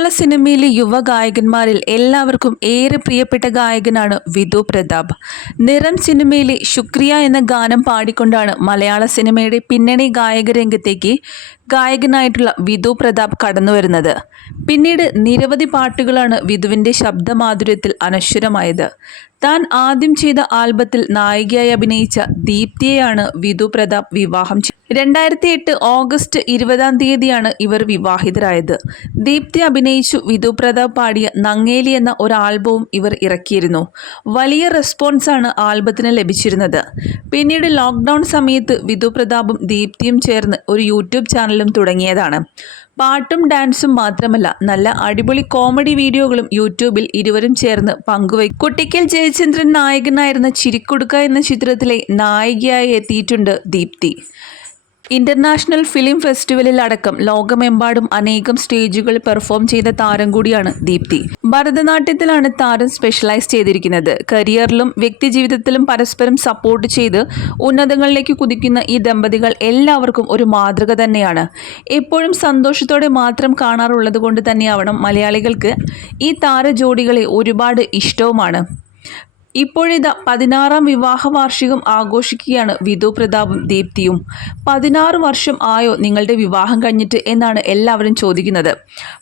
മലയാള സിനിമയിലെ യുവ ഗായകന്മാരിൽ എല്ലാവർക്കും ഏറെ പ്രിയപ്പെട്ട ഗായകനാണ് വിധു പ്രതാപ്. നിറം സിനിമയിലെ ശുക്രിയ എന്ന ഗാനം പാടിക്കൊണ്ടാണ് മലയാള സിനിമയുടെ പിന്നണി ഗായക രംഗത്തേക്ക് ഗായകനായിട്ടുള്ള വിധു പ്രതാപ് കടന്നു വരുന്നത് പിന്നീട് നിരവധി പാട്ടുകളാണ് വിധുവിന്റെ ശബ്ദമാധുര്യത്തിൽ അനശ്വരമായത്. താൻ ആദ്യം ചെയ്ത ആൽബത്തിൽ നായികയായി അഭിനയിച്ച ദീപ്തിയെയാണ് വിധു പ്രതാപ് വിവാഹം രണ്ടായിരത്തി എട്ട് ഓഗസ്റ്റ് ഇരുപതാം തീയതിയാണ് ഇവർ വിവാഹിതരായത്. ദീപ്തി അഭിനയിച്ചു വിധു പ്രതാപ് പാടിയ നങ്ങേലി എന്ന ഒരു ആൽബവും ഇവർ ഇറക്കിയിരുന്നു. വലിയ റെസ്പോൺസാണ് ആൽബത്തിന് ലഭിച്ചിരുന്നത്. പിന്നീട് ലോക്ക്ഡൗൺ സമയത്ത് വിധു പ്രതാപും ദീപ്തിയും ചേർന്ന് ഒരു യൂട്യൂബ് ചാനലും തുടങ്ങിയതാണ്. പാട്ടും ഡാൻസും മാത്രമല്ല നല്ല അടിപൊളി കോമഡി വീഡിയോകളും യൂട്യൂബിൽ ഇരുവരും ചേർന്ന് പങ്കുവയ്ക്കും കുട്ടിക്കൽ ജയചന്ദ്രൻ നായകനായിരുന്ന ചിരിക്കുടുക്ക എന്ന ചിത്രത്തിലെ നായികയായി എത്തിയിട്ടുണ്ട് ദീപ്തി. ഇന്റർനാഷണൽ ഫിലിം ഫെസ്റ്റിവലിൽ അടക്കം ലോകമെമ്പാടും അനേകം സ്റ്റേജുകൾ പെർഫോം ചെയ്ത താരം കൂടിയാണ് ദീപ്തി. ഭരതനാട്യത്തിലാണ് താരം സ്പെഷ്യലൈസ് ചെയ്തിരിക്കുന്നത്. കരിയറിലും വ്യക്തിജീവിതത്തിലും പരസ്പരം സപ്പോർട്ട് ചെയ്ത് ഉന്നതങ്ങളിലേക്ക് കുതിക്കുന്ന ഈ ദമ്പതികൾ എല്ലാവർക്കും ഒരു മാതൃക തന്നെയാണ്. എപ്പോഴും സന്തോഷത്തോടെ മാത്രം കാണാറുള്ളത് കൊണ്ട് തന്നെയാവണം മലയാളികൾക്ക് ഈ താര ജോഡികളെ ഒരുപാട് ഇഷ്ടവുമാണ്. ഇപ്പോഴിതാ പതിനാറാം വിവാഹ വാർഷികം ആഘോഷിക്കുകയാണ് വിധു പ്രതാപും ദീപ്തിയും. പതിനാറ് വർഷം ആയോ നിങ്ങളുടെ വിവാഹം കഴിഞ്ഞിട്ട് എന്നാണ് എല്ലാവരും ചോദിക്കുന്നത്.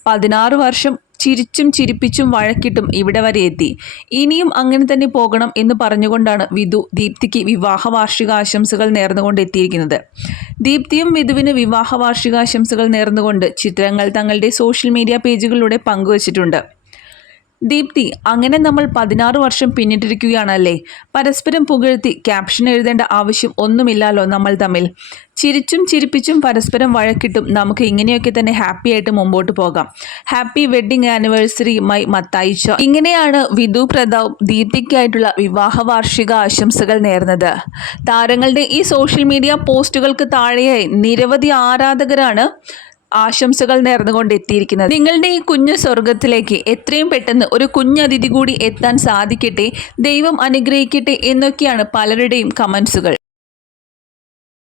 പതിനാറ് വർഷം ചിരിച്ചും ചിരിപ്പിച്ചും വഴക്കിട്ടും ഇവിടെ വരെ എത്തി. ഇനിയും അങ്ങനെ തന്നെ പോകണം എന്ന് പറഞ്ഞുകൊണ്ടാണ് വിധു ദീപ്തിക്ക് വിവാഹ വാർഷികാശംസകൾ നേർന്നുകൊണ്ട് എത്തിയിരിക്കുന്നത്. ദീപ്തിയും വിധുവിന് വിവാഹ വാർഷികാശംസകൾ നേർന്നുകൊണ്ട് ചിത്രങ്ങൾ തങ്ങളുടെ സോഷ്യൽ മീഡിയ പേജുകളിലൂടെ പങ്കുവച്ചിട്ടുണ്ട്. ദീപ്തി അങ്ങനെ നമ്മൾ പതിനാറ് വർഷം പിന്നിട്ടിരിക്കുകയാണല്ലേ? പരസ്പരം പുകഴ്ത്തി ക്യാപ്ഷൻ എഴുതേണ്ട ആവശ്യം ഒന്നുമില്ലല്ലോ നമ്മൾ തമ്മിൽ. ചിരിച്ചും ചിരിപ്പിച്ചും പരസ്പരം വഴക്കിട്ടും നമുക്ക് ഇങ്ങനെയൊക്കെ തന്നെ ഹാപ്പി ആയിട്ട് മുമ്പോട്ട് പോകാം. ഹാപ്പി വെഡ്ഡിംഗ് ആനിവേഴ്സറി മൈ മത്തായിച്ച ഇങ്ങനെയാണ് വിധു പ്രതാപ് ദീപ്തിക്കായിട്ടുള്ള വിവാഹ വാർഷിക ആശംസകൾ നേർന്നത്. താരങ്ങളുടെ ഈ സോഷ്യൽ മീഡിയ പോസ്റ്റുകൾക്ക് താഴെയായി നിരവധി ആരാധകരാണ് ആശംസകൾ നേർന്നുകൊണ്ട് എത്തിയിരിക്കുന്നത് നിങ്ങളുടെ ഈ കുഞ്ഞു സ്വർഗത്തിലേക്ക് എത്രയും പെട്ടെന്ന് ഒരു കുഞ്ഞതിഥി കൂടി എത്താൻ സാധിക്കട്ടെ. ദൈവം അനുഗ്രഹിക്കട്ടെ എന്നൊക്കെയാണ് പലരുടെയും കമൻസുകൾ.